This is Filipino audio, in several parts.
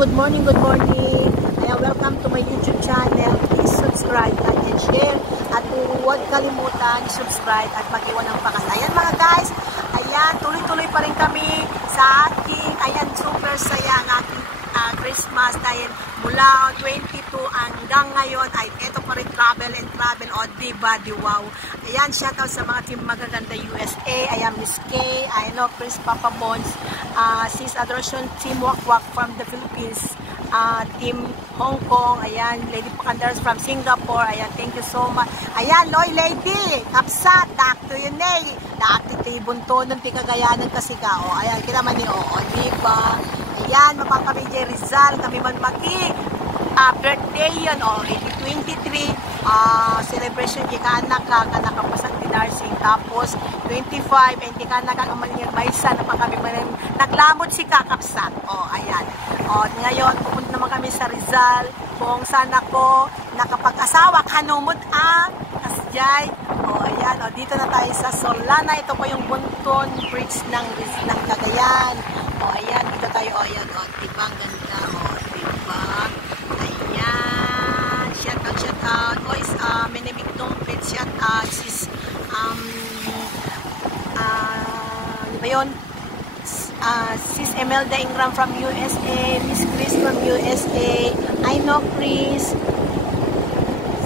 good morning, good morning. Welcome to my YouTube channel. Please subscribe and share. At huwag kalimutan subscribe at mag-iwan ng pakas. Ayan mga guys, ayan, tuloy-tuloy pa rin kami sa ating, ayan, super saya ang ating Christmas dahil mula 22 hanggang ngayon ay eto pa rin travel and travel. O diba, di wow. Ayan, shoutout sa mga team Magaganda USA. Ayan, Miss Kay, I know Chris Papa Bones, Sis Adoration, Team Wakwak from the Philippines, Team Hong Kong, ayan, Lady Pacandaras from Singapore, ayan, thank you so much. Ayan, Loy Lady, Kapsat, Dakto yun eh. Dati tayo bunto nun, tikagayanan kasi ka. O, ayan, kita man niyo, o, diba? Ayan, mapang kami J. Rizal, kami man maki. Birthday yun, o, 23, celebration kay kanak ka, kanakapasan ni Darsing. Tapos, 25, hindi ka nakakamalingin baysa, na pa kami man naglamot si Kakapsat. O, ayan. O, ngayon, pupunta naman kami sa Rizal, kung sana ko nakapag-asawa, kanumot kasjay. O, ayan, o, dito na tayo sa Solana. Ito po yung Bunton Bridge ng Cagayan. O, ayan, dito tayo, o, ayan, o, diba, ang ganda, o, diba, ayan, shout out, o, is, Menebigtong Pet, shout out, sis, ano ba yun, sis Emelda Ingram from USA, Miss Chris from USA, I know Chris,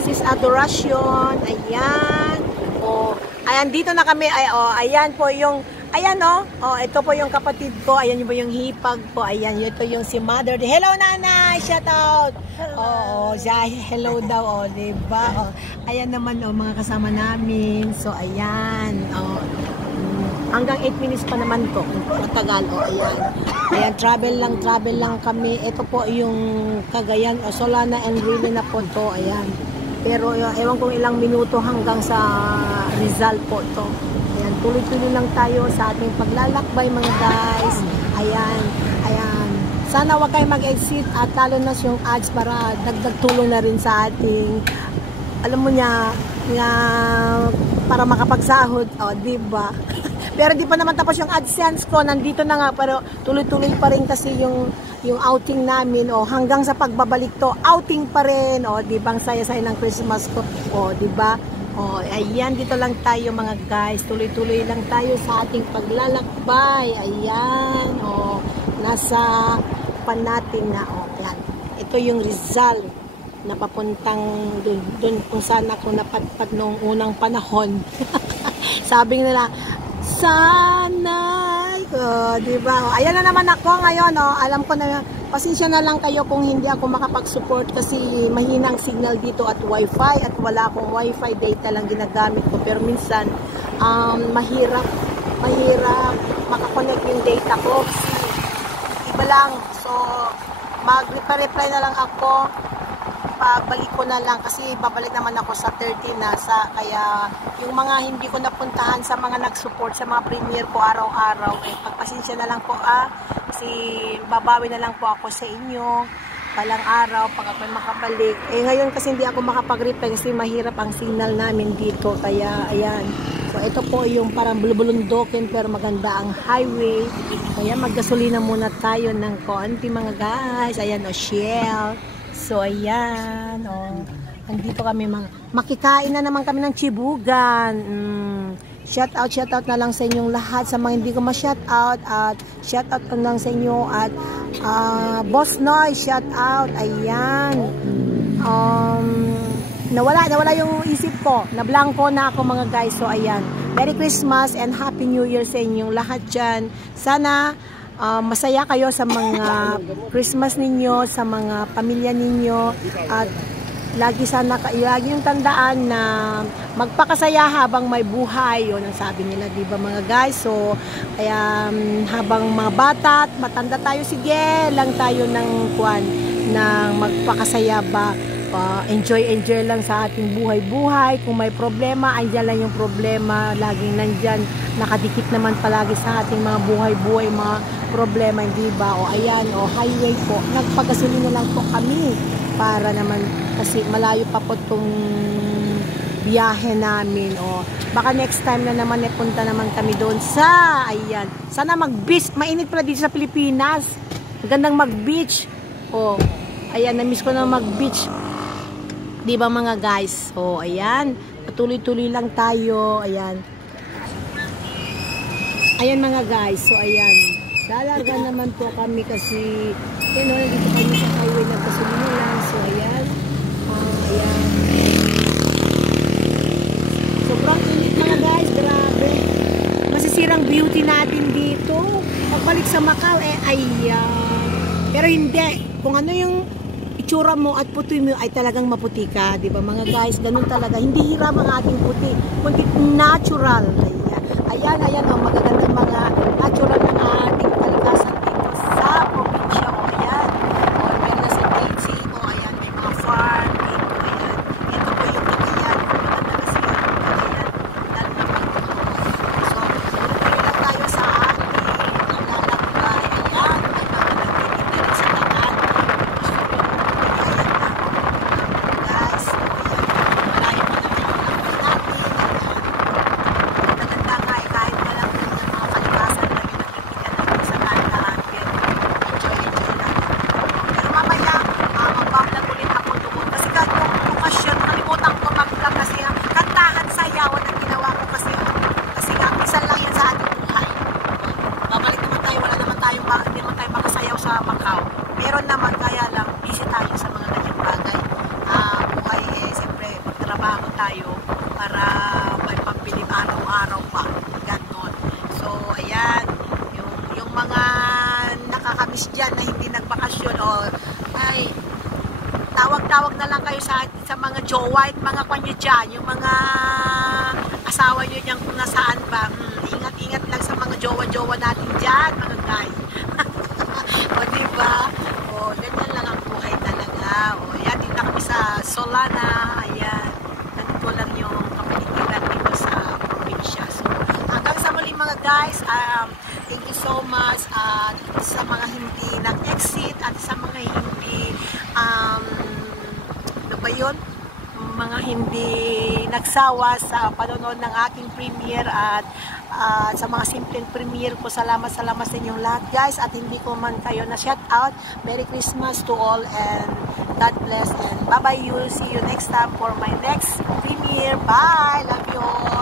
sis Adoration, ayan, o, ayan, dito na kami, ay, o, ayan po yung, ayan o, oh, ito po yung kapatid ko, ayan yung hipag po, ayan, ito yung si Mother. Hello nanay, shout out. Oo, hello daw, oh, diba? Oh, ayan naman oh, mga kasama namin. So ayan, oh, hanggang 8 minutes pa naman to, matagal, oh, ayan. Ayan, travel lang kami. Ito po yung Cagayan, oh, Solana and Rile na po to, ayan. Pero ewan kong ilang minuto hanggang sa Rizal po to. Ayan, tuloy-tuloy lang tayo sa ating paglalakbay mga guys. Ayan, ayan. Sana wag kayo mag-exit at lalo na yung ads para dagdag tulong na rin sa ating, alam mo niya, para makapagsahod. O, diba? Pero di pa naman tapos yung AdSense ko. Nandito na nga, pero tuloy-tuloy pa rin kasi yung outing namin. O, hanggang sa pagbabalik to, outing pa rin. O, diba? Ang saya-saya ng Christmas ko. O, diba? Oh, ayan, dito lang tayo mga guys. Tuloy-tuloy lang tayo sa ating paglalakbay. Ayan, oh, nasa pan natin na, oh, ayan. Ito yung Rizal na papuntang dun kung saan ako napadpad noong unang panahon. Sabi nila, sana, oh, diba? Oh, ayan na naman ako ngayon, oh. Alam ko na, pasensya na lang kayo kung hindi ako makapag-support kasi mahinang signal dito at wifi at wala akong wifi, data lang ginagamit ko. Pero minsan, mahirap makakonect yung data ko kasi iba lang. So, mag-reply na lang ako pagbalik ko na lang kasi babalik naman ako sa 30 na kaya yung mga hindi ko napuntahan sa mga nag-support sa mga premiere ko araw-araw, pagpasensya na lang po kasi babawi na lang po ako sa inyo palang araw pag ako makabalik. Ngayon kasi hindi ako makapag-reply kasi mahirap ang signal namin dito, kaya ayan. So ito po yung parang bulubulundokin pero maganda ang highway, kaya maggasolina muna tayo ng konti mga guys. Ayan o, Shell. So ayan, oh, andito kami makikain na naman kami ng chibugan. Shout out na lang sa inyong lahat, sa mga hindi ko ma-shout out, at shout out na lang sa inyo at Boss Noy, shout out. Ayan. Nawala yung isip ko. Nablangko na ako mga guys. So ayan. Merry Christmas and Happy New Year sa inyong lahat dyan. Sana masaya kayo sa mga Christmas ninyo, sa mga pamilya ninyo, at lagi yung tandaan na magpakasaya habang may buhay. Yun ang sabi nila, diba mga guys? So kaya habang mga bata at matanda tayo, sige lang tayo ng magpakasaya ba. Enjoy lang sa ating buhay. Kung may problema, andyan lang yung problema, laging nandyan, nakadikit naman palagi sa ating mga buhay, mga problema, hindi ba? O ayan, o highway po, nagpagasolina lang po kami para naman kasi malayo pa po itong biyahe namin. O baka next time na naman punta naman kami doon sa, ayan, sana mag-beach, mainit pala dito sa Pilipinas, magandang mag-beach. Oh, ayan, na-miss ko na mag-beach. Di ba mga guys? So, ayan. Tuloy-tuloy lang tayo. Ayan. Ayan mga guys. So, ayan. Dalaga naman po kami kasi yun o, nandito kami sa highway ng Kasulina. So, ayan. Ayan. Sobrang init mga guys. Grabe. Masisirang beauty natin dito. Pagbalik sa Macau, ayan. Pero hindi. Kung ano yung itsura mo at puti mo ay talagang maputi ka, di ba mga guys? Ganun talaga. Hindi hiram ang ating puti, kundi natural. Ayan, ayan, oh, magagandang mga natural na ating kalikasan dito sa probinsya. O, ayan. O, meron na sa KC. O, ayan, may mga farm dito. Ayan. Ito po yung Cagayan. Maganda kasi yung Cagayan. Lalo na pag so, tuloy lang tayo sa ating lalakbay. Ayan, may mga nagtitinda rin sa tanan. Sa Macau. Meron naman, kaya lang busy tayo sa mga ganyang bagay. Buhay siyempre magtrabaho tayo para may pambili araw-araw pa. Ganon. So, ayan. Yung mga nakakamiss dyan na hindi nagbakasyon ay tawag-tawag na lang kayo sa mga jowa at mga kanyo dyan. Yung mga asawa nyo dyan kung nasaan ba. Ingat-ingat lang sa mga jowa-jowa natin dyan, mga guys. O, diba? O, ganyan lang ang buhay talaga. O, ayan, dito kami sa Solana. Ayan. Nandito lang yung kapaligiran dito sa probinsya. So, hanggang sa muli mga guys, thank you so much at sa mga hindi nag-exit at sa mga hindi ano ba yun? Mga hindi nagsawa sa panonood ng aking premiere at sa mga simpleng premiere ko. Salamat sa inyong lahat guys, at hindi ko man kayo na shout out. Merry Christmas to all and God bless and bye bye. You see you next time for my next premiere. Bye, love you all.